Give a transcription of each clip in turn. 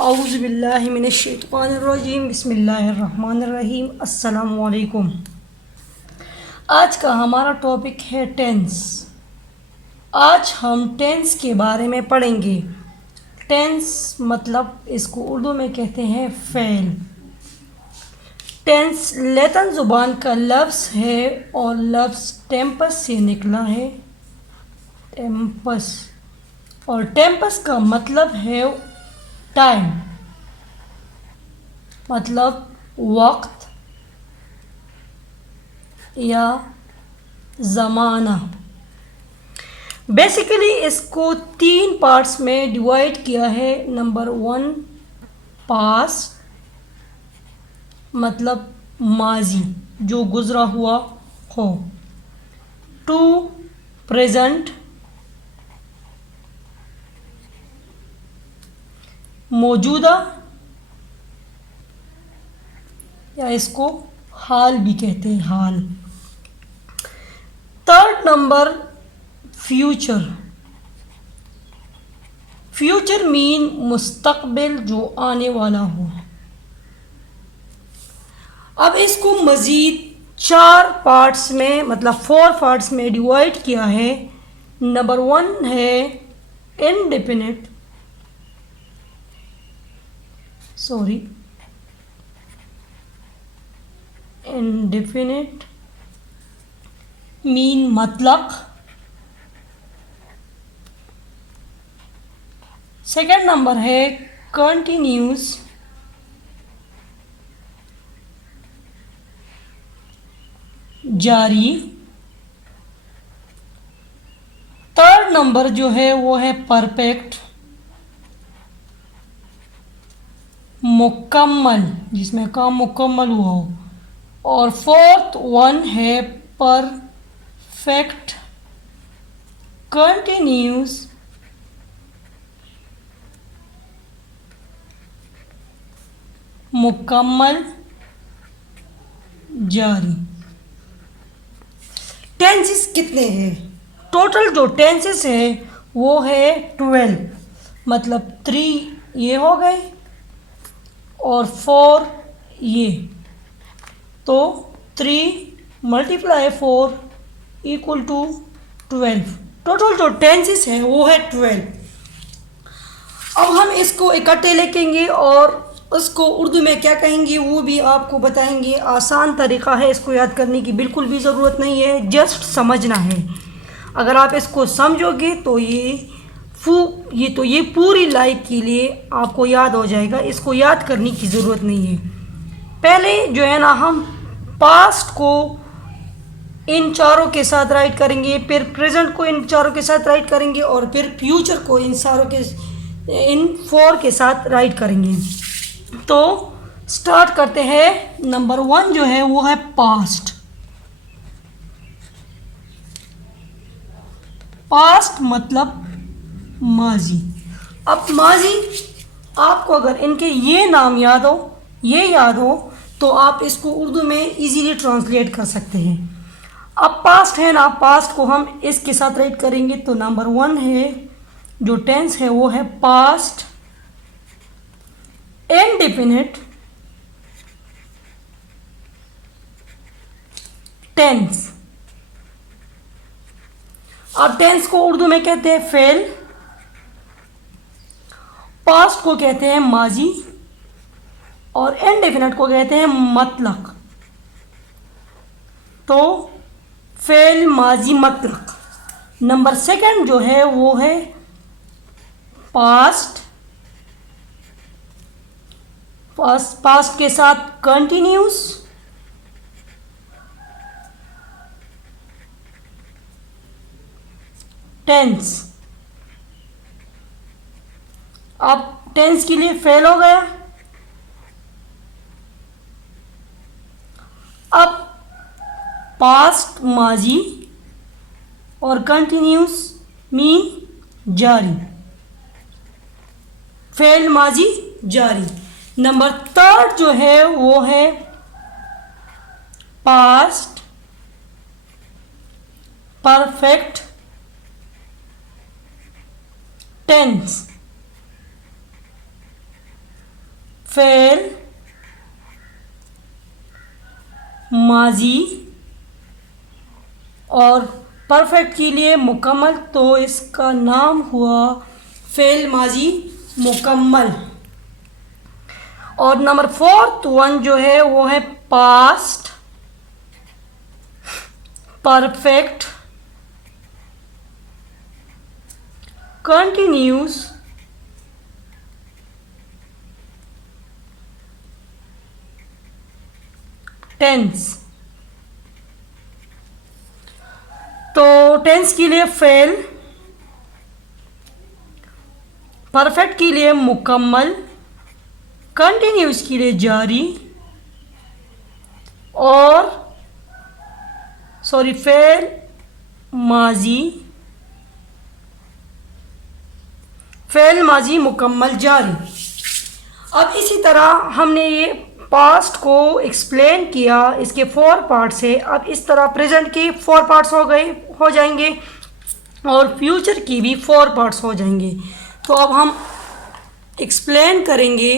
औज़ुबिल्लाहिमिनश्शैतानिर्रजीम बिस्मिल्लाहिर्रहमानिर्रहीम अस्सलामु अलैकुम। आज का हमारा टॉपिक है टेंस। आज हम टेंस के बारे में पढ़ेंगे। टेंस मतलब इसको उर्दू में कहते हैं फ़ेल। टेंस लैटिन ज़ुबान का लफ्ज़ है और लफ्ज़ टेम्पस से निकला है। टेम्पस और टेम्पस का मतलब है टाइम, मतलब वक्त या ज़माना। बेसिकली इसको 3 पार्ट्स में डिवाइड किया है। नंबर 1 पास्ट, मतलब माजी जो गुज़रा हुआ हो। 2 प्रेजेंट, मौजूदा या इसको हाल भी कहते हैं, हाल। 3rd number future. Future mean मुस्तकबिल, जो आने वाला हो। अब इसको मज़ीद 4 पार्ट्स में, मतलब 4 पार्ट्स में डिवाइड किया है। नंबर 1 है इनडेफिनिट, इनडेफिनिट मीन मतलब। सेकंड नंबर है कंटिन्यूस, जारी। 3rd नंबर जो है वो है परफेक्ट, मुकम्मल, जिसमें काम मुकम्मल हुआ हो। और 4th वन है परफेक्ट कंटिन्यूस मुकम्मल जारी। टेंसेस कितने हैं? टोटल जो टेंसेस है वो है 12, मतलब 3 ये हो गए और 4 ये, तो 3 × 4 = 12। टोटल जो टेंसेस है वो है 12। अब हम इसको इकट्ठे लिखेंगे और उसको उर्दू में क्या कहेंगे वो भी आपको बताएंगे। आसान तरीक़ा है, इसको याद करने की बिल्कुल भी ज़रूरत नहीं है, जस्ट समझना है। अगर आप इसको समझोगे तो ये पूरी लाइफ के लिए आपको याद हो जाएगा। इसको याद करने की ज़रूरत नहीं है। पहले जो है ना, हम पास्ट को इन चारों के साथ राइट करेंगे, फिर प्रेजेंट को इन चारों के साथ राइट करेंगे और फिर फ्यूचर को इन 4 के साथ राइट करेंगे। तो स्टार्ट करते हैं। नंबर 1 जो है वो है पास्ट। पास्ट मतलब माजी। अब माजी, आपको अगर इनके ये नाम याद हो, ये याद हो, तो आप इसको उर्दू में इजीली ट्रांसलेट कर सकते हैं। अब पास्ट है ना, पास्ट को हम इसके साथ राइट करेंगे। तो नंबर 1 है जो टेंस है वो है पास्ट इनडेफिनिट टेंस। अब टेंस को उर्दू में कहते हैं फेल, पास्ट को कहते हैं माजी और इनडेफिनिट को कहते हैं मतलब। तो फेल, माजी, मतलब। नंबर 2 जो है वो है पास्ट। पास्ट के साथ कंटिन्यूस, टेंस। अब टेंस के लिए फेल हो गया। अब पास्ट माजी और कंटिन्यूस मीन जारी। फेल, माजी, जारी। नंबर 3 जो है वो है पास्ट परफेक्ट टेंस। फेल माजी, और परफेक्ट के लिए मुकम्मल, तो इसका नाम हुआ फेल माजी मुकम्मल। और नंबर 4th वन जो है वो है पास्ट परफेक्ट कंटिन्यूस टेंस। तो टेंस के लिए फेल, परफेक्ट के लिए मुकम्मल, कंटिन्यूस के लिए जारी, और फेल माजी, फेल माजी मुकम्मल जारी। अब इसी तरह हमने ये पास्ट को एक्सप्लेन किया, इसके 4 पार्ट्स है। अब इस तरह प्रेजेंट के 4 पार्ट्स हो जाएंगे और फ्यूचर की भी 4 पार्ट्स हो जाएंगे। तो अब हम एक्सप्लेन करेंगे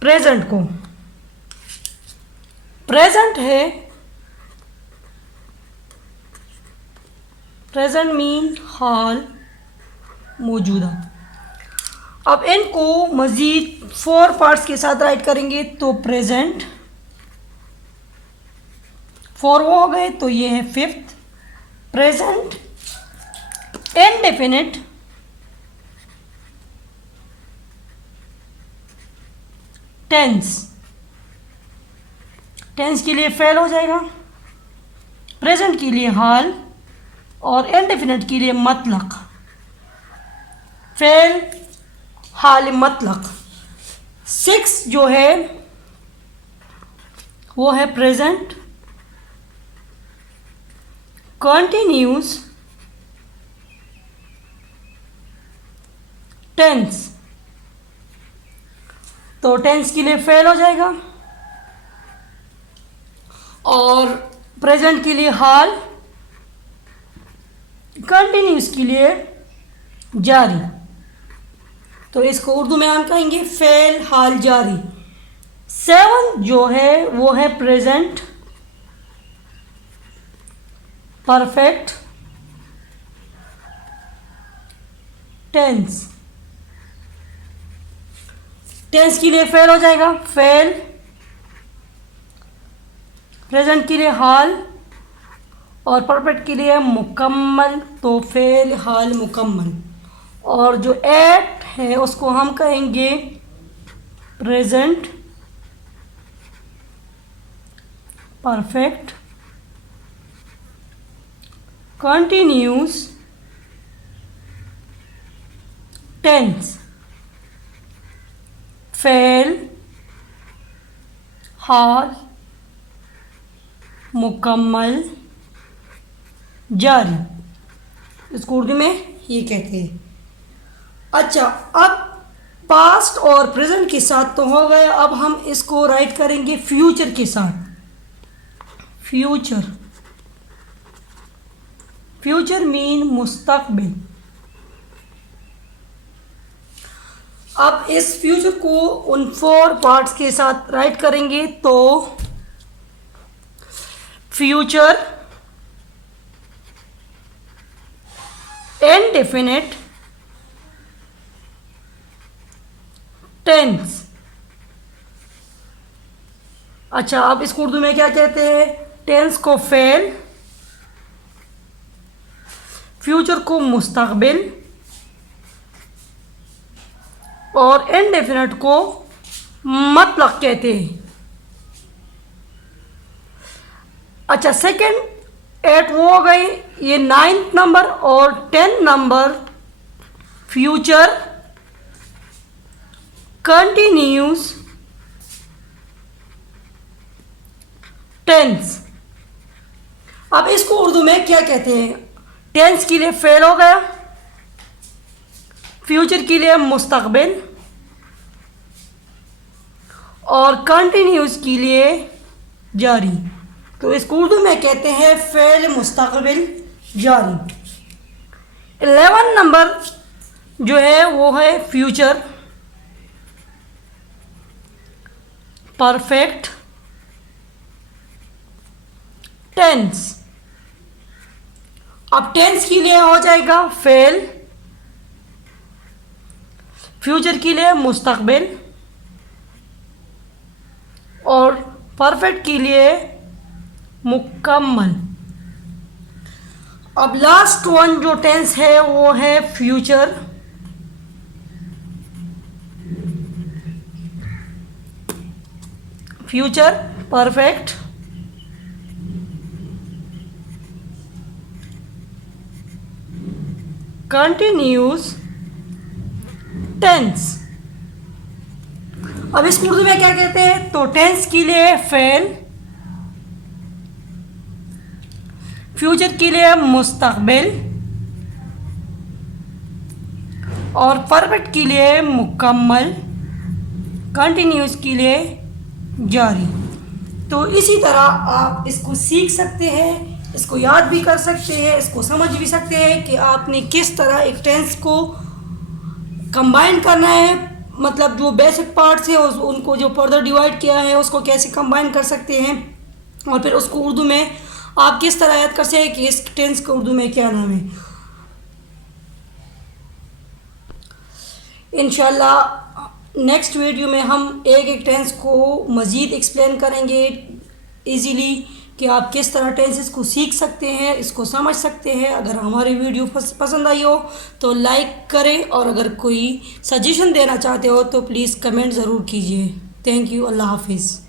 प्रेजेंट को। प्रेजेंट है, प्रेजेंट मीन हाल मौजूदा। अब इनको मज़ीद 4 पार्ट्स के साथ राइट करेंगे तो प्रेजेंट 4 हो गए, तो ये है 5th। Present indefinite tense, tense के लिए फेल हो जाएगा, प्रेजेंट के लिए हाल, और इनडेफिनिट के लिए मतलब, फेल हाल मतलब। 6 जो है वो है प्रेजेंट कंटिन्यूस टेंस, तो टेंस के लिए फेल हो जाएगा, और प्रेजेंट के लिए हाल, कंटिन्यूस के लिए जारी। तो इसको उर्दू में हम कहेंगे फेल हाल जारी। 7 जो है वो है प्रेजेंट परफेक्ट टेंस, टेंस के लिए फेल हो जाएगा, फेल, प्रेजेंट के लिए हाल, और परफेक्ट के लिए मुकम्मल, तो फेल हाल मुकम्मल। और जो 8 है उसको हम कहेंगे प्रेजेंट परफेक्ट कंटिन्यूस टेंस, फेल हाल मुकम्मल जारी। इसको उर्दू में ये कहते हैं। अच्छा, अब पास्ट और प्रेजेंट के साथ तो हो गए, अब हम इसको राइट करेंगे फ्यूचर के साथ। फ्यूचर, फ्यूचर मीन मुस्तकबिल। अब इस फ्यूचर को उन 4 पार्ट्स के साथ राइट करेंगे तो फ्यूचर इनडेफिनिट टेंस। अच्छा, अब इसको उर्दू में क्या कहते हैं? टेंस को फेल, फ्यूचर को मुस्तकबिल, और इनडेफिनिट को मतलब कहते हैं। अच्छा, सेकंड 8 वो हो गई, ये 9th नंबर और 10 नंबर फ्यूचर कंटिन्यूस टेंस। अब इसको उर्दू में क्या कहते हैं? टेंस के लिए फेल हो गया, फ्यूचर के लिए मुस्तकबिल, और कंटिन्यूस के लिए जारी। तो इसको उर्दू में कहते हैं फेल मुस्तकबिल जारी। 11 नंबर जो है वो है फ्यूचर परफेक्ट टेंस। अब टेंस के लिए हो जाएगा फेल, फ्यूचर के लिए मुस्तकबिल, और परफेक्ट के लिए मुकम्मल। अब लास्ट वन जो टेंस है वो है future. Future perfect, continuous tense. अब इसको उर्दू में क्या कहते हैं? तो टेंस के लिए फेल, फ्यूचर के लिए मुस्तकबिल, और परफेक्ट के लिए मुकम्मल, कंटिन्यूस के लिए जारी। तो इसी तरह आप इसको सीख सकते हैं, इसको याद भी कर सकते हैं, इसको समझ भी सकते हैं कि आपने किस तरह एक टेंस को कंबाइन करना है, मतलब जो बेसिक पार्ट्स है उनको जो फर्दर डिवाइड किया है उसको कैसे कंबाइन कर सकते हैं, और फिर उसको उर्दू में आप किस तरह याद कर सकते हैं कि इस टेंस को उर्दू में क्या नाम है। इंशाल्लाह नेक्स्ट वीडियो में हम एक एक टेंस को मज़ीद एक्सप्लेन करेंगे इजीली कि आप किस तरह टेंसेस को सीख सकते हैं, इसको समझ सकते हैं। अगर हमारी वीडियो पसंद आई हो तो लाइक करें, और अगर कोई सजेशन देना चाहते हो तो प्लीज़ कमेंट ज़रूर कीजिए। Thank you. अल्लाह हाफिज़।